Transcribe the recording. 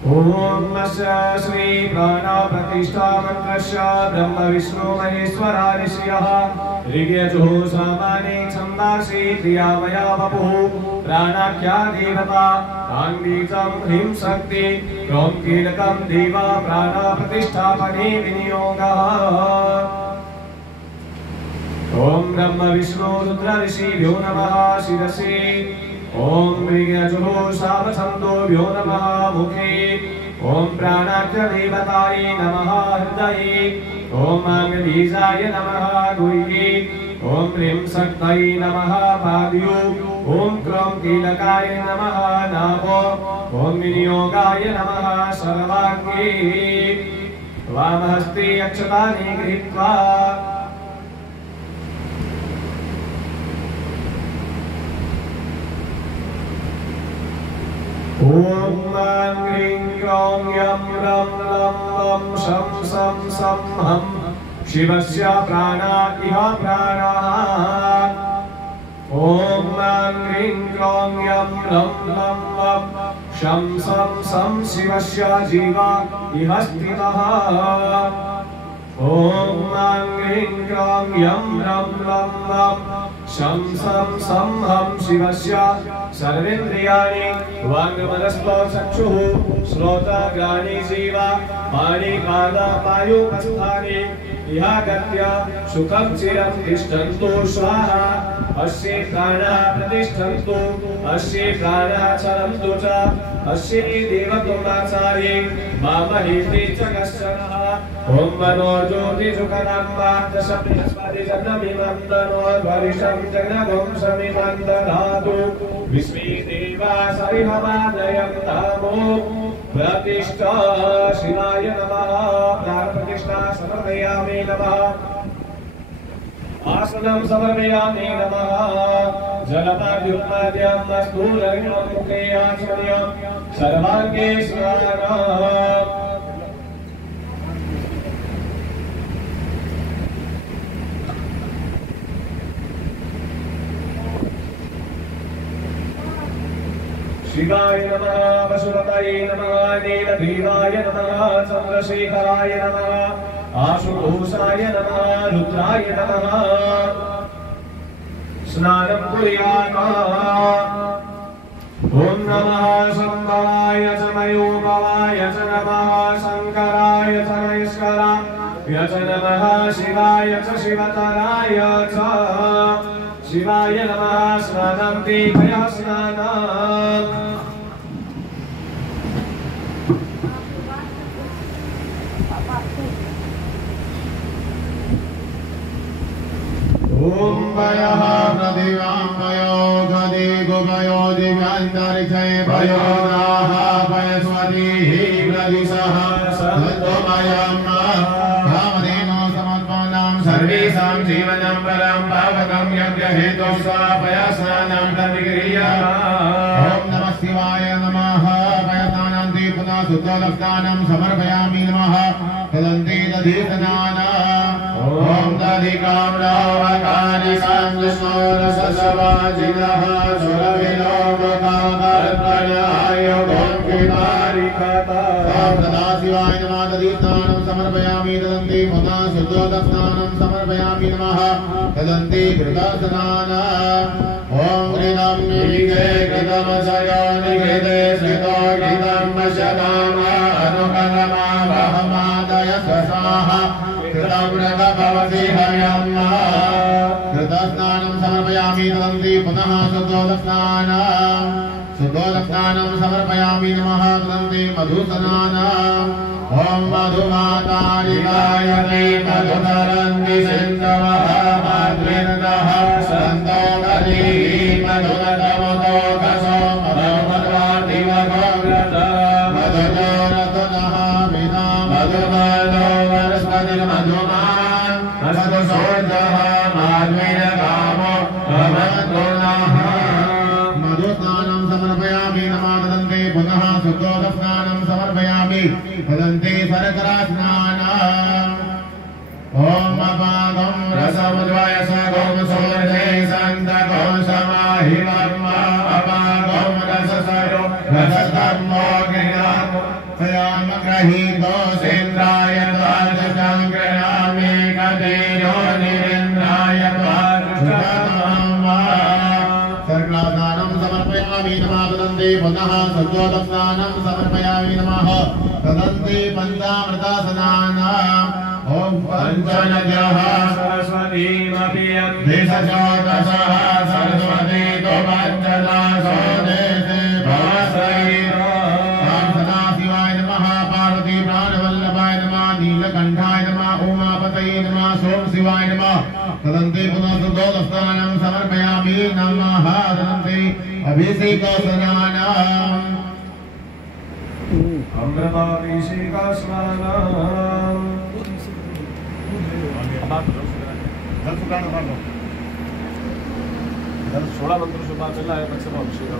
ओम श्री प्राणप्रतिष्ठा मंत्रस्य ब्रह्म विष्णु महेश्वरा ऋषयः ऋग्यजुः सामानि छन्दांसि क्रियामया वपुः प्राणाख्या देवता तां बीजं ह्रीं शक्ति क्रौं कीलकं देवा प्राणप्रतिष्ठापने विनियोगः। ओम ब्रह्म विष्णु रुद्र ऋषिभ्यो नमः शिरसि। ओम ऋग्यजुः सामछन्दोभ्यो नमः मुखे। ओम प्राणाख्य देवताय नमः हृदये। ओम अङ्गबीजाय नमः गुह्ये। ओम ह्रीं शक्तये नमः पादयो। ओम क्रौं कीलकाय नमः नाभो। ओम विनियोगाय नमः सर्वाङ्गे। वामहस्ते अक्षतानि गृहीत्वा ओम ह्रीं क्लौं यं रं लं लं शं सं सं हं शिवस्य प्राणा इह प्राणः। ओम ह्रीं क्लौं यं रं लं लं शं सं सं शिवस्य जीवा इह स्थितः। ओम ह्रीं क्लौं यं रं लं लं शं सं सं हं शिवस्य सर्वेन्द्रियाणि वाङ्मनस्पचक्षुः श्रोत्राग्राणि जीवा पाणि पादा पायोपस्थानि इहागत्य सुखं चिरं तिष्ठन्तु स्वाहा। अस्य प्राणाः प्रतिष्ठन्तु अस्य प्राणाः चरन्तु च अस्य देवतुमाचार्ये मामहेति च कश्चनः। ओम मनोज्योतिषुखदं वाक्दशबृहस्पतिजनमिमं तनोर्वरिषं जगन्वंशमिमं दधातु विश्वे देवा सरिभवादयं तामो। प्रतिष्ठा शिवाय नमः। प्राणप्रतिष्ठा समर्पयामि नमः। आसनं समर्पयामि नमः। जलपाद्युत्पाद्यं स्थूलं मुखे आचमनीयं सर्वाङ्गे स्नानम्। शिवाय नमः। वसुमताय नमः। नीलग्रीवाय नमः। चन्द्रशेखराय नमः। आशुतोषाय नमः। रुद्राय नमः। स्नानं कुर्यात्। ओम नमः शम्भवाय च मयोभवाय च नमः शङ्कराय च महेश्वराय च नमः शिवाय च शिवतराय च शिवाय नमः। स्नानं दीपया स्नानम्। ओम वयः प्रतिवां वयो गदे गोपयो दिव्यान्तरिक्षे भयो नाः वयस्वतीः प्रदिशः सत्त्वमयं कामधेनो समत्पन्नं सर्वेषां जीवनं परं पावकं यज्ञहेतुस्वापयस्नानं तद्विक्रियः। ओम नमः शिवाय नमः। पयस्नानं ते पुनः शुद्धलस्नानं समर्पयामि नमः। तदन्ते दधीस्नानम्। ओम दधिकाम्रावकानि संविष्णोरससवाजिनः सुरविलोककाकर्पणाय गोङ्कितारिकता। सदा शिवाय नमः। दधिस्नानं समर्पयामि तदन्ते पुनः शुद्धोदस्नानं समर्पयामि नमः। तदन्ते घृतस्नानम्। ओम घृतं मीके घृतमचयो निघृते स्थितो घृतं वशकामा अनुकरमा बहमादय स्वसाः कृतव्रतभवति हयम्। कृतस्नानं समर्पयामि तदन्ते पुनः शुद्धोदस्नानम्। शुद्धोदस्नानं समर्पयामि नमः। तदन्ते मधुस्नानम्। ओम मधुमातारिकाय ते मधुतरन्ति सिन्धवः माद्रिन्दः सन्तोकरीः मधुनतमुतो कसो मधुमध्वार्तिवगोव्रत मधुजोरतनः विना मधुमनो वनस्पतिर्मधुमान् मधुसोर्धः माध्वीरकामो भवतुनः। मधुस्नानं समर्पयामि नमः। तदन्ते पुनः शुद्धोदस्नानं समर्पयामि तदन्ते शर्करास्नानम्। ओम अपागं रसमुद्वयस गौमसोर्धे सन्तगं समाहिमम् अपागं रससरो रसधर्मो गिराम गहीतो सेन्द्राय द्वादशं गृह्णामि कतेजो निरेन्द्राय सर्वदानं समर्पयामि नमः तदन्ते पुनः सज्जोदस्नानं समर्पयामि नमः तदन्ते पञ्चामृतस्नानाम् ॐ पञ्चनद्यः सरस्वतीमपि भिषजोदशः सरस्वती तो पञ्चदशो देशे भवसैरो सदाशिवाय नमः पार्वती प्राणवल्लभाय नमः नीलकण्ठाय नमः उमापतये नमः सोम शिवाय नमः तदन्ते पुनः सज्जोदस्नानं समर्पयामि नमः तदन्ते अभिषेकस्नानम् अमृताभिषेकस्नानम् 16 मंत्र शुभ चला है बच्चे अभिषेक